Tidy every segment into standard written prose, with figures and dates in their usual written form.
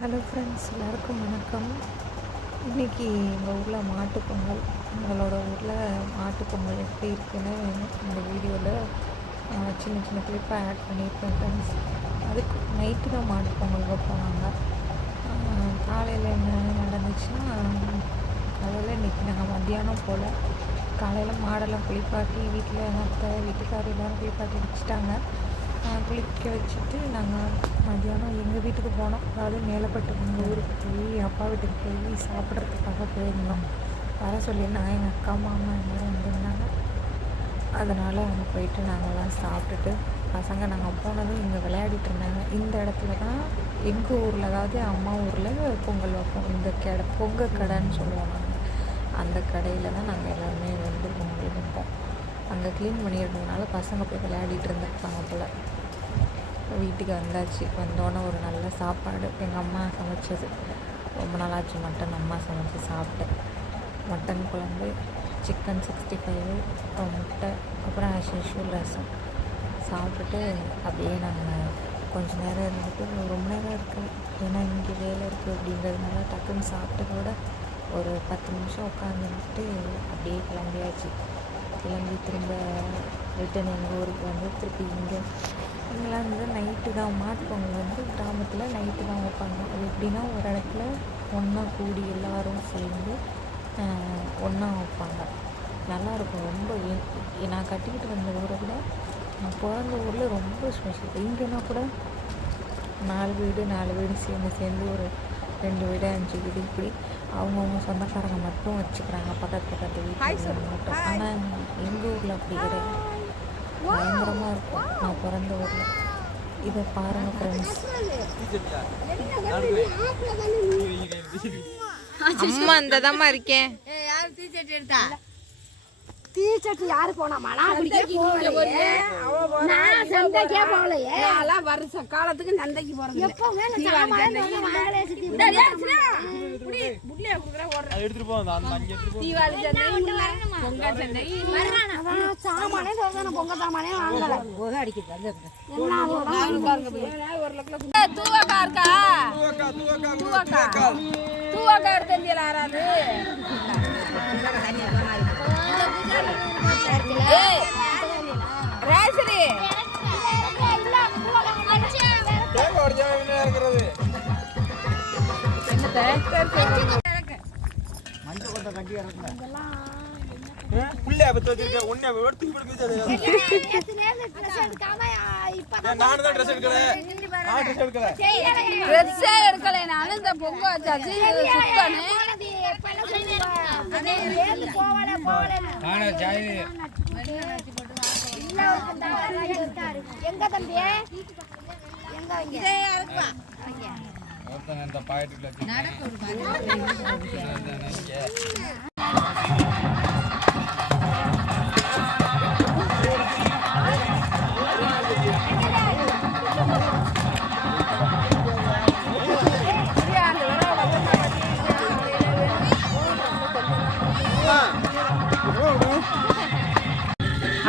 Hello friends, எல்லாருக்கும் வணக்கம். இன்றைக்கி எங்கள் ஊரில் மாட்டுப்பொங்கல். எங்களோட ஊரில் மாட்டுப்பொங்கல் எப்படி இருக்குன்னு இந்த வீடியோவில் சின்ன சின்ன கிளிப்பை ஆட் பண்ணியிருக்கேன் ஃப்ரெண்ட்ஸ். அதுக்கு நைட்டு தான் மாட்டுப்பொங்கல் வைப்போம் நாங்கள். காலையில் என்ன நடந்துச்சுன்னா, காலையில் இன்றைக்கி நாங்கள் மத்தியானம் போல் காலையில் மாடெல்லாம் குளிப்பாட்டி வீட்டில் அத்தை வீட்டுக்காரர் எல்லோரும் குளிப்பாட்டி வச்சுட்டாங்க. குளிக்க வச்சுட்டு நாங்கள் மத்தியானம் எங்கள் வீட்டுக்கு போனோம். அதாவது மேலப்பட்டு எங்கள் ஊருக்கு போய் அப்பா வீட்டுக்கு போய் சாப்பிட்றதுக்காக போயிருந்தோம். வர சொல்லியிருந்தாங்க எங்கள் அக்கா மாமா எல்லோரும் வந்திருந்தாங்க. அதனால் அங்கே போயிட்டு நாங்கள்லாம் சாப்பிட்டுட்டு பசங்க நாங்கள் போனதும் இங்கே விளையாடிட்டு இருந்தாங்க. இந்த இடத்துல தான் எங்கள் ஊரில், அதாவது அம்மா ஊரில் பொங்கல் வைப்போம். இந்த பொங்கல் கடைன்னு சொல்லுவோம் நாங்கள். அந்த கடையில் தான் நாங்கள் எல்லாருமே வந்து பொங்கல் வைப்போம். அங்கே க்ளீன் பண்ணியிருந்ததுனால பசங்க போய் விளையாடிட்டு இருந்திருப்பாங்க போல். வீட்டுக்கு வந்தாச்சு. வந்தோடனே ஒரு நல்ல சாப்பாடு எங்கள் அம்மா சமைச்சது. ரொம்ப நாளாச்சு மட்டன் அம்மா சமைச்சு சாப்பிட்டேன். மட்டன் குழம்பு, சிக்கன் 65, முட்டை, அப்புறம் ஆஸ் யூஷுவல் ரசம் சாப்பிட்டுட்டு அப்படியே நாங்கள் கொஞ்சம் நேரம் இருந்துட்டு, ரொம்ப நேரம் இருக்குது ஏன்னா இங்கே வேலை இருக்குது அப்படிங்கிறதுனால டக்குன்னு சாப்பிட்டதோட ஒரு 10 நிமிஷம் உட்காந்துட்டு அப்படியே கிளம்பியாச்சு. கிளம்பி திரும்ப ரிட்டன் எங்கள் ஊருக்கு வந்து திருப்பி இங்கெல்லாம் வந்து நைட்டு தான் மாட்டுப்பொங்கல் வந்து கிராமத்தில் நைட்டு தான் வைப்பாங்க. அது எப்படின்னா ஒரு இடத்துல ஒன்றா கூடி எல்லோரும் சேர்ந்து ஒன்றா வைப்பாங்க. நல்லாயிருக்கும். ரொம்ப நான் கட்டிக்கிட்டு வந்த ஊரை விட நான் பிறந்த ஊரில் ரொம்ப ஸ்பெஷல். இங்கேனா கூட 4 வீடு சேர்ந்து ஒரு 2 வீடு 5 வீடு இப்படி அவங்கவுங்க சொந்தக்காரங்க மட்டும் வச்சுக்கிறாங்க பக்கத்து வீட்டில் மட்டும். ஆனால் எங்கள் ஊரில் அப்படி கிடையாது. பயங்கரமாக இருக்கும். நான் பிறந்த ஊரில் இதை பாருங்கள் ஃப்ரெண்ட்ஸ். அம்மா இந்த தாம்மா இருக்கேன். டீச்சர்ட் யாரு போனாமா? நான் சந்தைக்கே போகலையே. வருஷ காலத்துக்கு சந்தைக்கு போறது எப்பவுமே தீபாவளி சந்தை, பொங்கல் சந்தை, சாமானே பொங்கல் சாமானே வாங்கல. தூவக்கா இருக்கா? தூவக்கா எடுத்து யாராவது எங்க தம்பி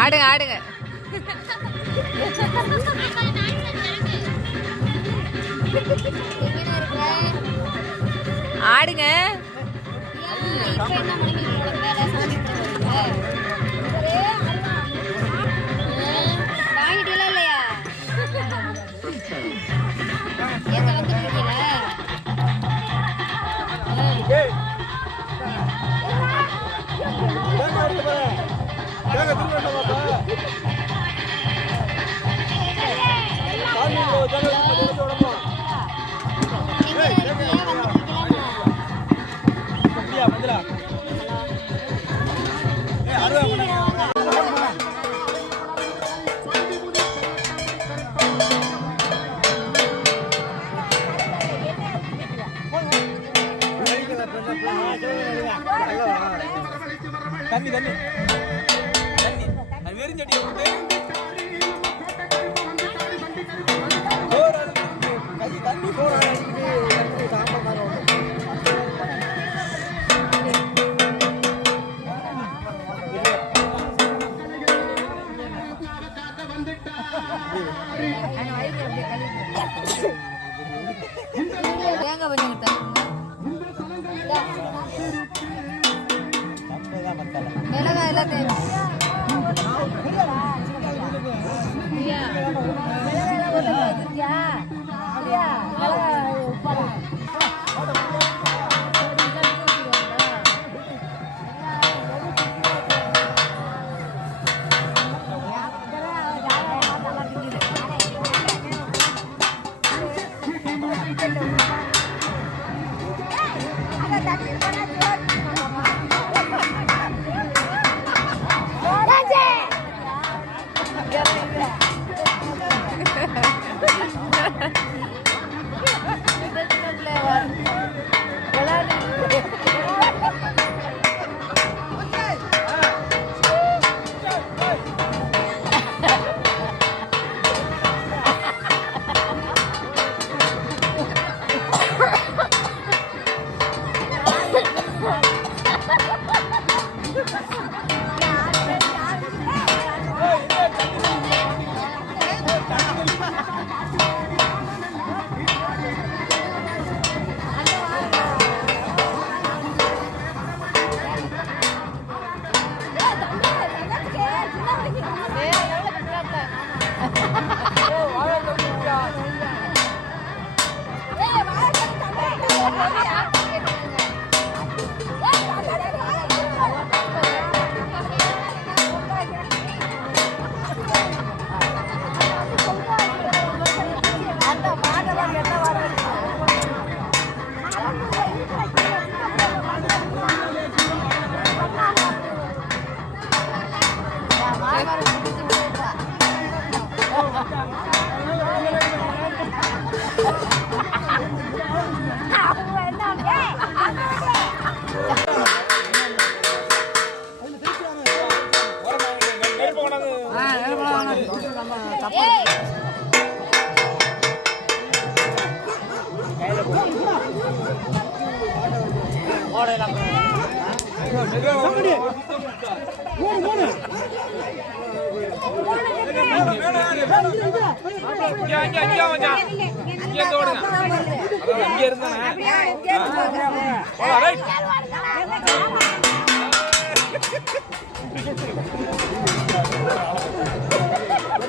ஆடுங்க ஆடுங்க. ஆடுங்க. வாங்கிட்டீங்களா இல்லையா? எங்க வந்துருக்கீங்களா? தண்ணி தண்ணி தண்ணி அது வெறும் செடி தண்ணி சாம்பார் மிளகா கொஞ்சம் மிளகா எல்லாத்தையும்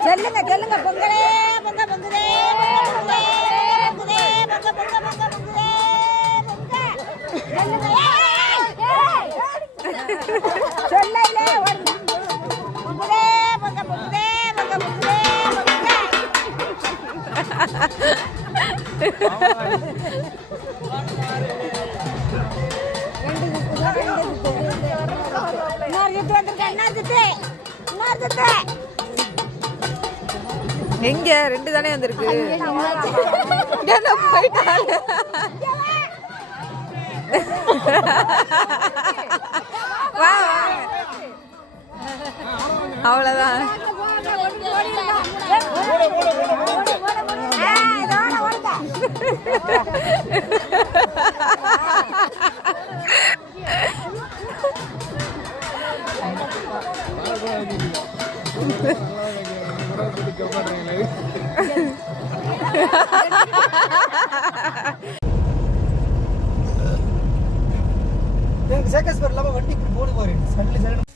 சொல்லுங்க சொல்லுங்க பொங்கலே பொங்க பொங்குதே பொங்குதே பொங்குதே பொங்க பொங்க பொங்க பொங்குதே பொங்க சொல்லையிலே பொங்குதே பொங்க பொங்குதே பொங்க பொங்குதே எங்க ரெண்டு தானே வந்திருக்கு போயிட்டாங்க வா அவ்வளவுதான் சேகஸ் பேர் இல்லாம வண்டி இப்படி போடு பாரு சல்லு சல்லு